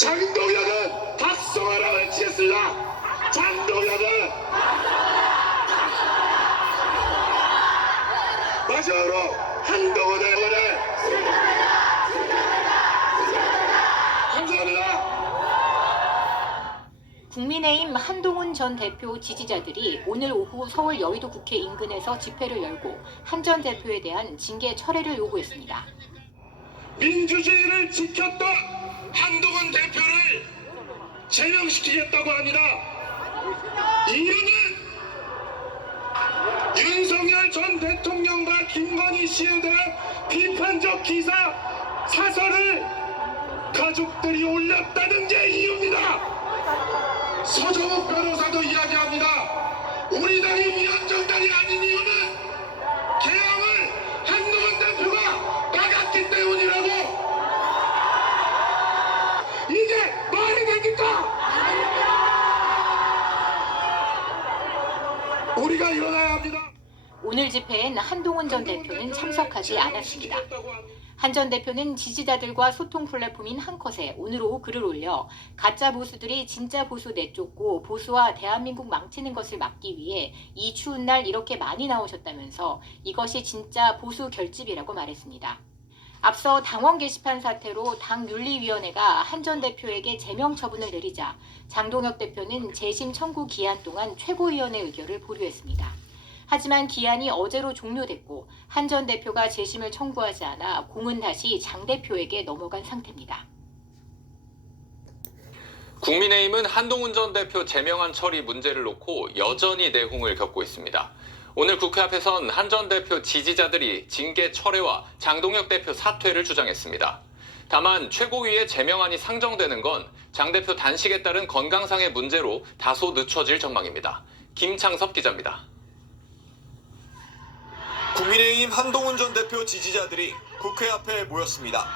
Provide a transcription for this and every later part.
장동혁은 박성화라 외치겠습니다. 장동혁은 마지막으로 한동훈의 감사합니다. 국민의힘 한동훈 전 대표 지지자들이 오늘 오후 서울 여의도 국회 인근에서 집회를 열고 한 전 대표에 대한 징계 철회를 요구했습니다. 민주주의를 지켰던 한동훈 대표를 제명시키겠다고 합니다. 이유는 윤석열 전 대통령과 김건희 씨에 대한 비판적 기사 사설을 가족들이 올렸다는 게 이유입니다. 서정욱 변호사도 이야기합니다. 우리 당이 위헌정당이 아닌 이유는 개혁을 한동훈 대표가 막았기 때문이라고. 이게 말이 됩니까? 우리가 일어나야 합니다. 오늘 집회엔 한동훈 전 대표는 참석하지 않았습니다. 한 전 대표는 지지자들과 소통 플랫폼인 한컷에 오늘 오후 글을 올려 가짜 보수들이 진짜 보수 내쫓고 보수와 대한민국 망치는 것을 막기 위해 이 추운 날 이렇게 많이 나오셨다면서 이것이 진짜 보수 결집이라고 말했습니다. 앞서 당원 게시판 사태로 당윤리위원회가 한 전 대표에게 제명 처분을 내리자 장동혁 대표는 재심 청구 기한 동안 최고위원회 의결을 보류했습니다. 하지만 기한이 어제로 종료됐고 한 전 대표가 재심을 청구하지 않아 공은 다시 장 대표에게 넘어간 상태입니다. 국민의힘은 한동훈 전 대표 제명안 처리 문제를 놓고 여전히 내홍을 겪고 있습니다. 오늘 국회 앞에선 한 전 대표 지지자들이 징계 철회와 장동혁 대표 사퇴를 주장했습니다. 다만 최고위의 제명안이 상정되는 건 장 대표 단식에 따른 건강상의 문제로 다소 늦춰질 전망입니다. 김창섭 기자입니다. 국민의힘 한동훈 전 대표 지지자들이 국회 앞에 모였습니다.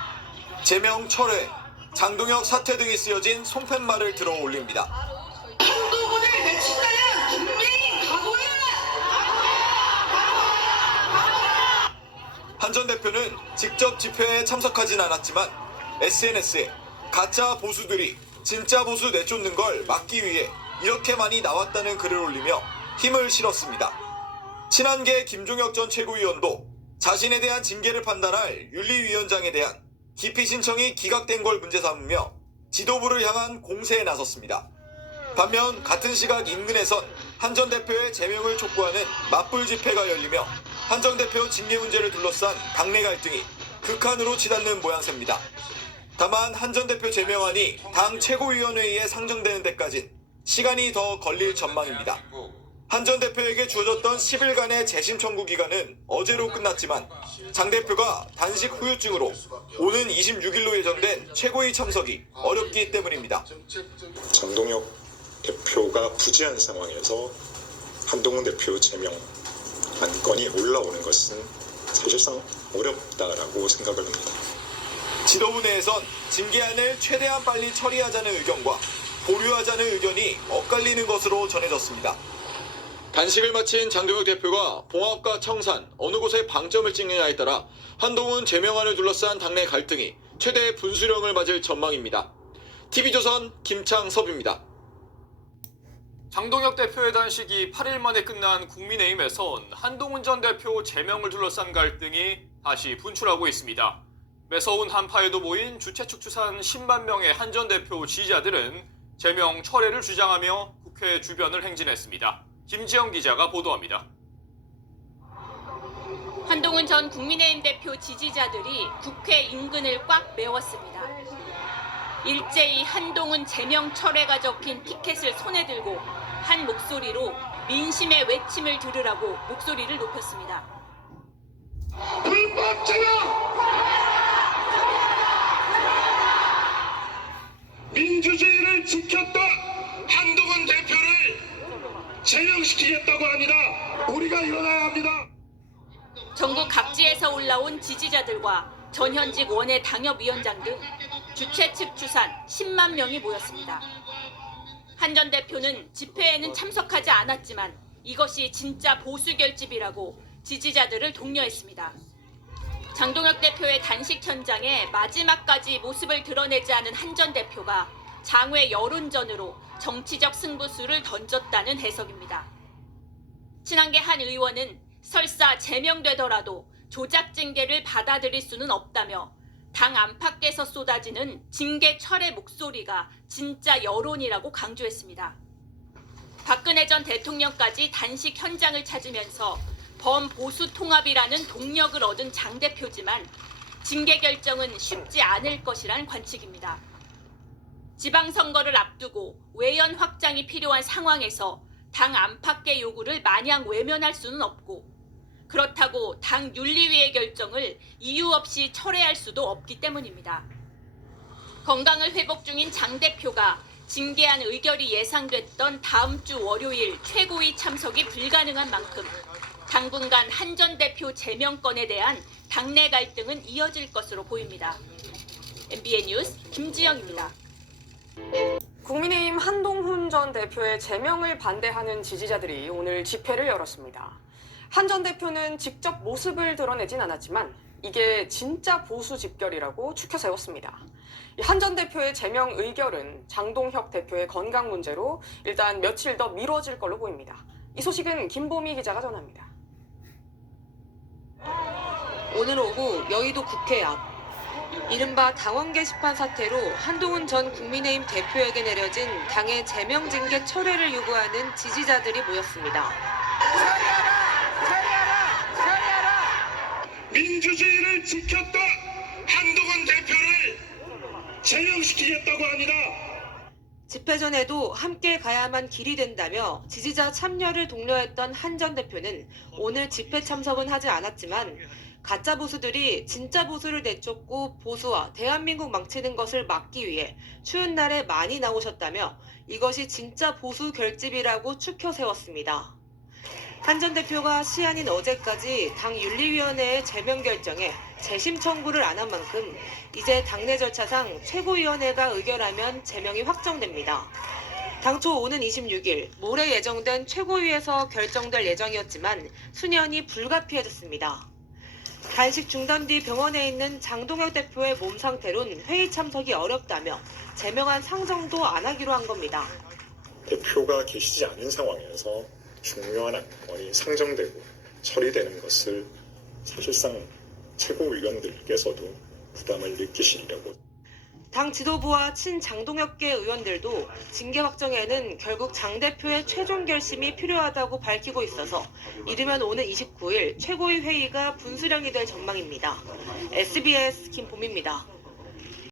제명 철회, 장동혁 사퇴 등이 쓰여진 송팻말을 들어 올립니다. 한동훈을 내친다면 국민의힘 각오해! 한 전 대표는 직접 집회에 참석하진 않았지만 SNS에 가짜 보수들이 진짜 보수 내쫓는 걸 막기 위해 이렇게 많이 나왔다는 글을 올리며 힘을 실었습니다. 친한계 김종혁 전 최고위원도 자신에 대한 징계를 판단할 윤리위원장에 대한 기피 신청이 기각된 걸 문제 삼으며 지도부를 향한 공세에 나섰습니다. 반면 같은 시각 인근에선 한 전 대표의 제명을 촉구하는 맞불 집회가 열리며 한 전 대표 징계 문제를 둘러싼 당내 갈등이 극한으로 치닫는 모양새입니다. 다만 한 전 대표 제명안이 당 최고위원회의에 상정되는 데까진 시간이 더 걸릴 전망입니다. 한 전 대표에게 주어졌던 10일간의 재심 청구 기간은 어제로 끝났지만 장 대표가 단식 후유증으로 오는 26일로 예정된 최고위 참석이 어렵기 때문입니다. 장동혁 대표가 부재한 상황에서 한동훈 대표 제명 안건이 올라오는 것은 사실상 어렵다라고 생각을 합니다. 지도부 내에선 징계안을 최대한 빨리 처리하자는 의견과 보류하자는 의견이 엇갈리는 것으로 전해졌습니다. 단식을 마친 장동혁 대표가 봉합과 청산 어느 곳에 방점을 찍느냐에 따라 한동훈 제명안을 둘러싼 당내 갈등이 최대 분수령을 맞을 전망입니다. TV조선 김창섭입니다. 장동혁 대표의 단식이 8일 만에 끝난 국민의힘에선 한동훈 전 대표 제명을 둘러싼 갈등이 다시 분출하고 있습니다. 매서운 한파에도 모인 주최 측 추산 10만 명의 한 전 대표 지지자들은 제명 철회를 주장하며 국회 주변을 행진했습니다. 김지영 기자가 보도합니다. 한동훈 전 국민의힘 대표 지지자들이 국회 인근을 꽉 메웠습니다. 일제히 한동훈 제명 철회가 적힌 티켓을 손에 들고 한 목소리로 민심의 외침을 들으라고 목소리를 높였습니다. 불법 제명! 민주주의를 지켰던 한동훈 대표를 제명시키겠다고 합니다. 우리가 일어나야 합니다. 전국 각지에서 올라온 지지자들과 전현직 원외 당협위원장 등 주최 측 추산 10만 명이 모였습니다. 한 전 대표는 집회에는 참석하지 않았지만 이것이 진짜 보수 결집이라고 지지자들을 독려했습니다. 장동혁 대표의 단식 현장에 마지막까지 모습을 드러내지 않은 한 전 대표가 장외 여론전으로 정치적 승부수를 던졌다는 해석입니다. 친한계 한 의원은 설사 제명되더라도 조작 징계를 받아들일 수는 없다며 당 안팎에서 쏟아지는 징계 철회 목소리가 진짜 여론이라고 강조했습니다. 박근혜 전 대통령까지 단식 현장을 찾으면서 범보수 통합이라는 동력을 얻은 장 대표지만 징계 결정은 쉽지 않을 것이란 관측입니다. 지방선거를 앞두고 외연 확장이 필요한 상황에서 당 안팎의 요구를 마냥 외면할 수는 없고 그렇다고 당 윤리위의 결정을 이유 없이 철회할 수도 없기 때문입니다. 건강을 회복 중인 장 대표가 징계안 의결이 예상됐던 다음 주 월요일 최고위 참석이 불가능한 만큼 당분간 한 전 대표 제명건에 대한 당내 갈등은 이어질 것으로 보입니다. MBN 뉴스 김지영입니다. 국민의힘 한동훈 전 대표의 제명을 반대하는 지지자들이 오늘 집회를 열었습니다. 한 전 대표는 직접 모습을 드러내진 않았지만 이게 진짜 보수 집결이라고 추켜 세웠습니다. 한 전 대표의 제명 의결은 장동혁 대표의 건강 문제로 일단 며칠 더 미뤄질 걸로 보입니다. 이 소식은 김보미 기자가 전합니다. 오늘 오후 여의도 국회 앞. 이른바 당원 게시판 사태로 한동훈 전 국민의힘 대표에게 내려진 당의 제명 징계 철회를 요구하는 지지자들이 모였습니다. 민주주의를 지켰다 한동훈 대표를 제명시키겠다고 합니다. 집회 전에도 함께 가야만 길이 된다며 지지자 참여를 독려했던 한 전 대표는 오늘 집회 참석은 하지 않았지만 가짜 보수들이 진짜 보수를 내쫓고 보수와 대한민국 망치는 것을 막기 위해 추운 날에 많이 나오셨다며 이것이 진짜 보수 결집이라고 추켜 세웠습니다. 한 전 대표가 시한인 어제까지 당 윤리위원회의 제명 결정에 재심 청구를 안 한 만큼 이제 당내 절차상 최고위원회가 의결하면 제명이 확정됩니다. 당초 오는 26일 모레 예정된 최고위에서 결정될 예정이었지만 수년이 불가피해졌습니다. 단식 중단 뒤 병원에 있는 장동혁 대표의 몸 상태론 회의 참석이 어렵다며 제명안 상정도 안 하기로 한 겁니다. 대표가 계시지 않은 상황에서 중요한 안건이 상정되고 처리되는 것을 사실상 최고위원들께서도 부담을 느끼시리라고. 당 지도부와 친장동혁계 의원들도 징계 확정에는 결국 장 대표의 최종 결심이 필요하다고 밝히고 있어서 이르면 오는 29일 최고위 회의가 분수령이 될 전망입니다. SBS 김봄입니다.